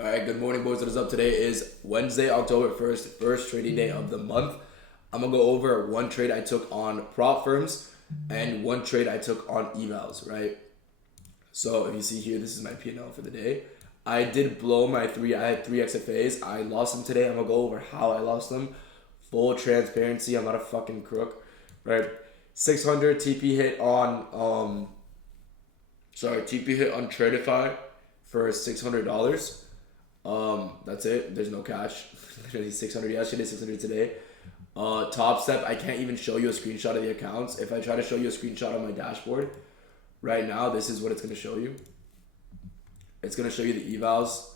All right, good morning, boys. What is up? Today is Wednesday, October 1st, first trading day of the month. I'm going to go over one trade I took on prop firms and one trade I took on evals, right? So if you see here, this is my P&L for the day. I did blow my I had three XFAs. I lost them today. I'm going to go over how I lost them. Full transparency. I'm not a fucking crook, right? 600 TP hit on, TP hit on Tradify for $600. That's it. There's no cash. Literally 600 yesterday, 600 today. Top Step, I can't even show you a screenshot of the accounts. If I try to show you a screenshot on my dashboard right now, this is what it's going to show you. It's going to show you the evals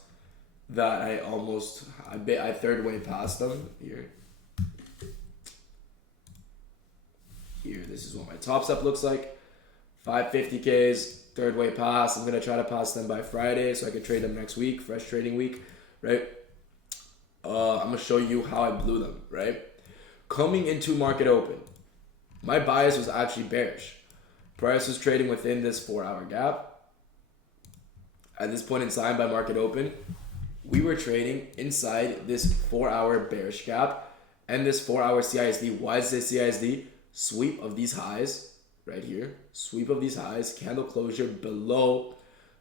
that I third way past them. Here, this is what my Top Step looks like. 550Ks, third way pass. I'm going to try to pass them by Friday so I can trade them next week, fresh trading week, right? I'm going to show you how I blew them, right? Coming into market open, my bias was actually bearish. Price was trading within this 4-hour gap. At this point in time by market open, we were trading inside this 4-hour bearish gap and this 4-hour CISD. Why is this CISD? Sweep of these highs right here. Sweep of these highs. Candle closure below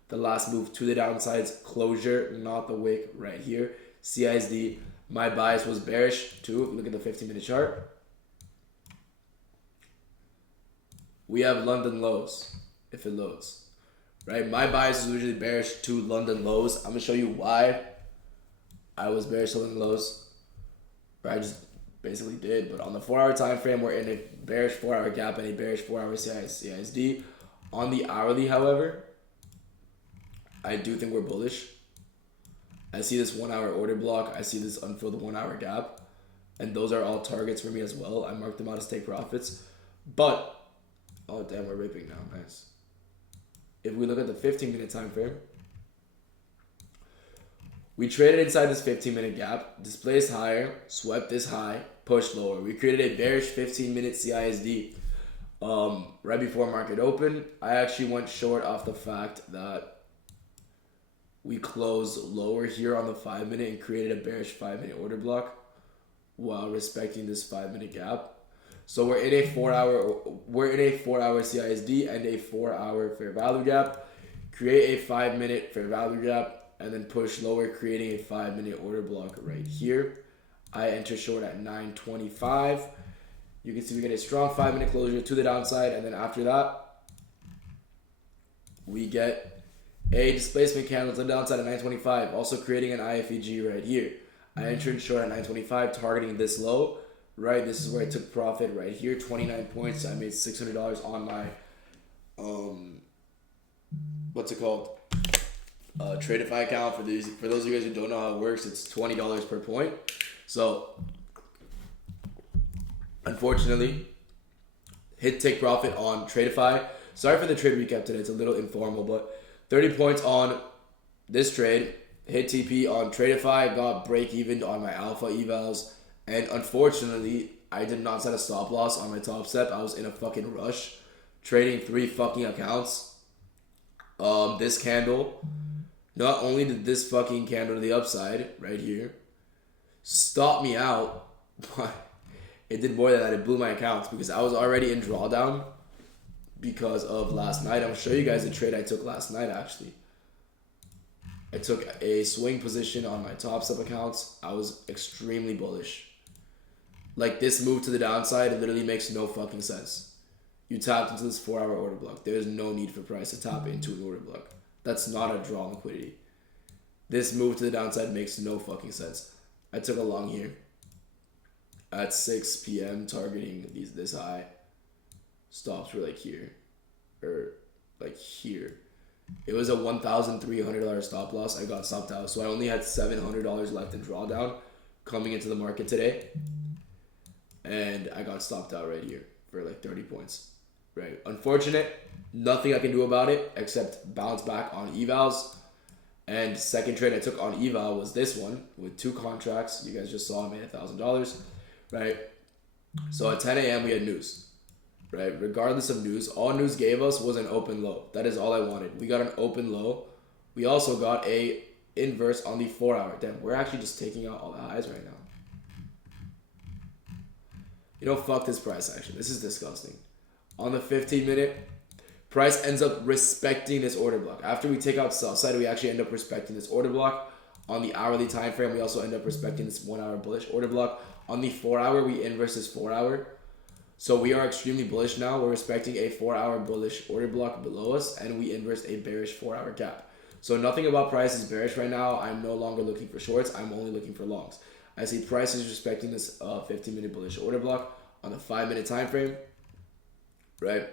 the last move to the downsides. Closure, not the wick right here. CISD. My bias was bearish too. If you look at the 15-minute chart. We have London lows if it loads. Right? My bias is usually bearish to London lows. I'm going to show you why I was bearish to London lows. Right? I just basically did. But on the 4-hour time frame, we're in a bearish 4-hour gap and a bearish 4-hour CISD. On the hourly, however, I do think we're bullish. I see this 1-hour order block. I see this unfilled 1-hour gap. And those are all targets for me as well. I marked them out as take profits. But, oh damn, we're ripping now. Nice. If we look at the 15-minute time frame, we traded inside this 15-minute gap, displaced higher, swept this high, pushed lower. We created a bearish 15-minute CISD right before market open. I actually went short off the fact that we closed lower here on the 5-minute and created a bearish 5-minute order block while respecting this 5-minute gap. So we're in a 4-hour CISD and a 4-hour fair value gap. Create a 5-minute fair value gap and then push lower, creating a 5-minute order block right here. I enter short at 925. You can see we get a strong 5-minute closure to the downside, and then after that, we get a displacement candle to the downside at 925, also creating an IFEG right here. I entered short at 925, targeting this low. Right, this is where I took profit right here, 29 points. I made $600 on my, Tradify account. For those of you guys who don't know how it works, it's $20 per point. So, unfortunately, hit take profit on Tradify. Sorry for the trade recap today. It's a little informal, but 30 points on this trade. Hit TP on Tradify. Got break even on my alpha evals. And unfortunately, I did not set a stop loss on my Top Step. I was in a fucking rush, trading 3 fucking accounts. This candle, not only did this fucking candle to the upside right here stop me out, but it did more than that. It blew my accounts because I was already in drawdown because of last night. I'm gonna show you guys the trade I took last night. Actually, I took a swing position on my Top Step accounts. I was extremely bullish. Like, this move to the downside, it literally makes no fucking sense. You tapped into this 4-hour order block. There is no need for price to tap into an order block. That's not a draw liquidity. This move to the downside makes no fucking sense. I took a long here at 6 p.m. targeting this high. Stops were like here. Or like here. It was a $1,300 stop loss. I got stopped out. So I only had $700 left in drawdown coming into the market today. And I got stopped out right here for like 30 points. Right. Unfortunate. Nothing I can do about it except bounce back on evals. And second trade I took on eval was this one with 2 contracts. You guys just saw I made $1,000. Right. So at 10 a.m. we had news. Right. Regardless of news, all news gave us was an open low. That is all I wanted. We got an open low. We also got a inverse on the 4 hour. Damn, we're actually just taking out all the highs right now. You know, fuck this price action. This is disgusting. On the 15 minute, price ends up respecting this order block. After we take out sell side, we actually end up respecting this order block. On the hourly time frame, we also end up respecting this 1 hour bullish order block. On the 4 hour, we inverse this 4 hour. So we are extremely bullish now. We're respecting a 4 hour bullish order block below us, and we inverse a bearish 4 hour gap. So nothing about price is bearish right now. I'm no longer looking for shorts. I'm only looking for longs. I see price is respecting this 15-minute bullish order block on the 5-minute time frame. Right?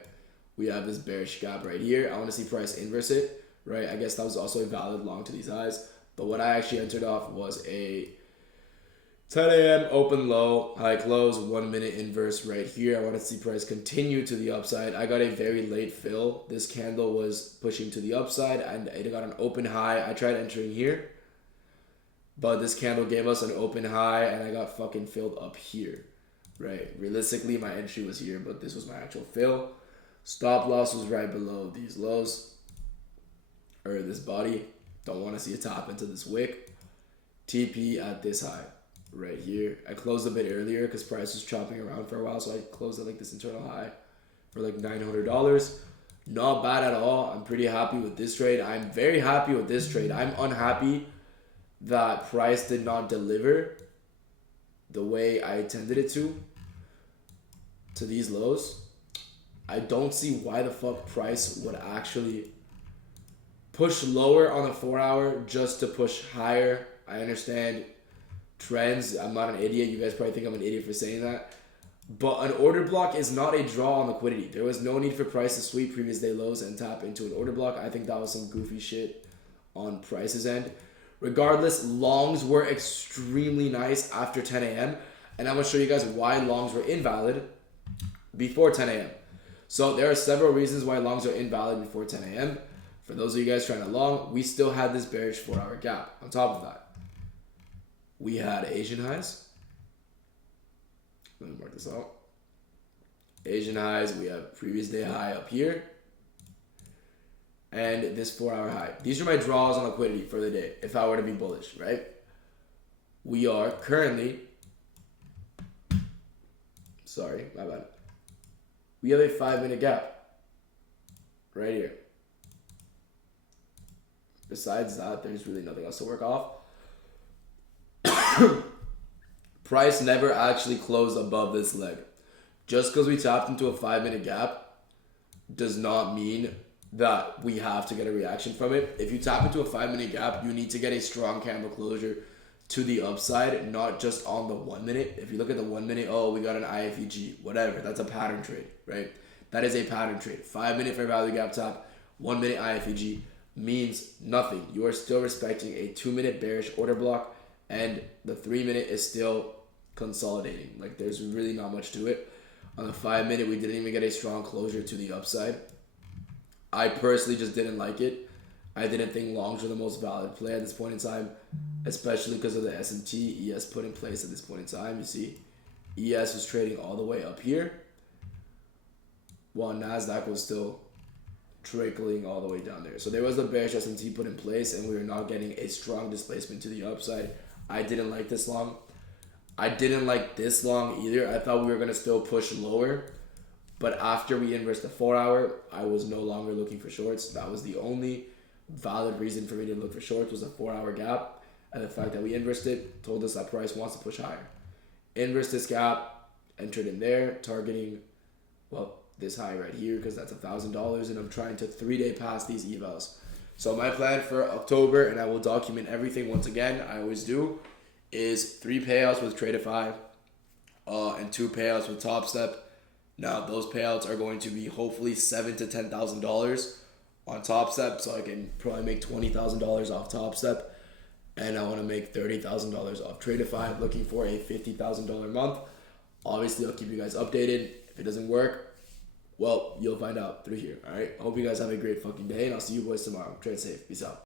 We have this bearish gap right here. I want to see price inverse it. Right? I guess that was also a valid long to these highs. But what I actually entered off was a 10 a.m. open low, high close, 1 minute inverse right here. I want to see price continue to the upside. I got a very late fill. This candle was pushing to the upside and it got an open high. I tried entering here, but this candle gave us an open high and I got fucking filled up here, right? Realistically, my entry was here, but this was my actual fill. Stop loss was right below these lows, or this body. Don't want to see a top into this wick. TP at this high right here. I closed a bit earlier because price was chopping around for a while, so I closed at like this internal high for like $900. Not bad at all. I'm pretty happy with this trade. I'm very happy with this trade. I'm unhappy that price did not deliver the way I intended it to these lows. I don't see why the fuck price would actually push lower on the 4 hour just to push higher. I understand trends. I'm not an idiot. You guys probably think I'm an idiot for saying that. But an order block is not a draw on liquidity. There was no need for price to sweep previous day lows and tap into an order block. I think that was some goofy shit on price's end. Regardless, longs were extremely nice after 10 a.m. And I'm going to show you guys why longs were invalid before 10 a.m. So there are several reasons why longs are invalid before 10 a.m. For those of you guys trying to long, we still had this bearish 4 hour gap. On top of that, we had Asian highs. Let me mark this out. Asian highs, we have previous day high up here. And this 4 hour high. These are my draws on liquidity for the day if I were to be bullish, right? We are currently, sorry, my bad. We have a 5-minute gap right here. Besides that, there's really nothing else to work off. Price never actually closed above this leg. Just because we tapped into a 5-minute gap does not mean that we have to get a reaction from it. If you tap into a 5-minute gap, you need to get a strong candle closure to the upside, not just on the 1 minute. If you look at the 1 minute, oh, we got an IFEG, whatever. That's a pattern trade, right? That is a pattern trade. 5-minute fair value gap top, 1 minute IFEG means nothing. You are still respecting a 2-minute bearish order block, and the 3-minute is still consolidating. Like, there's really not much to it. On the 5-minute, we didn't even get a strong closure to the upside. I personally just didn't like it. I didn't think longs were the most valid play at this point in time, especially because of the S&T ES put in place at this point in time. You see, ES was trading all the way up here, while Nasdaq was still trickling all the way down there. So there was a bearish S&T put in place, and we were not getting a strong displacement to the upside. I didn't like this long. I didn't like this long either. I thought we were going to still push lower. But after we inversed the 4 hour, I was no longer looking for shorts. That was the only valid reason for me to look for shorts, was a 4 hour gap. And the fact that we inversed it told us that price wants to push higher. Inverse this gap, entered in there, targeting, well, this high right here, because that's $1,000. And I'm trying to 3-day pass these evals. So my plan for October, and I will document everything once again, I always do, is 3 payouts with Tradeify and 2 payouts with Top Step. Now, those payouts are going to be hopefully $7,000 to $10,000 on Top Step, so I can probably make $20,000 off Top Step, and I want to make $30,000 off Tradeify. I'm looking for a $50,000 month. Obviously, I'll keep you guys updated. If it doesn't work, well, you'll find out through here, all right? I hope you guys have a great fucking day, and I'll see you boys tomorrow. Trade safe. Peace out.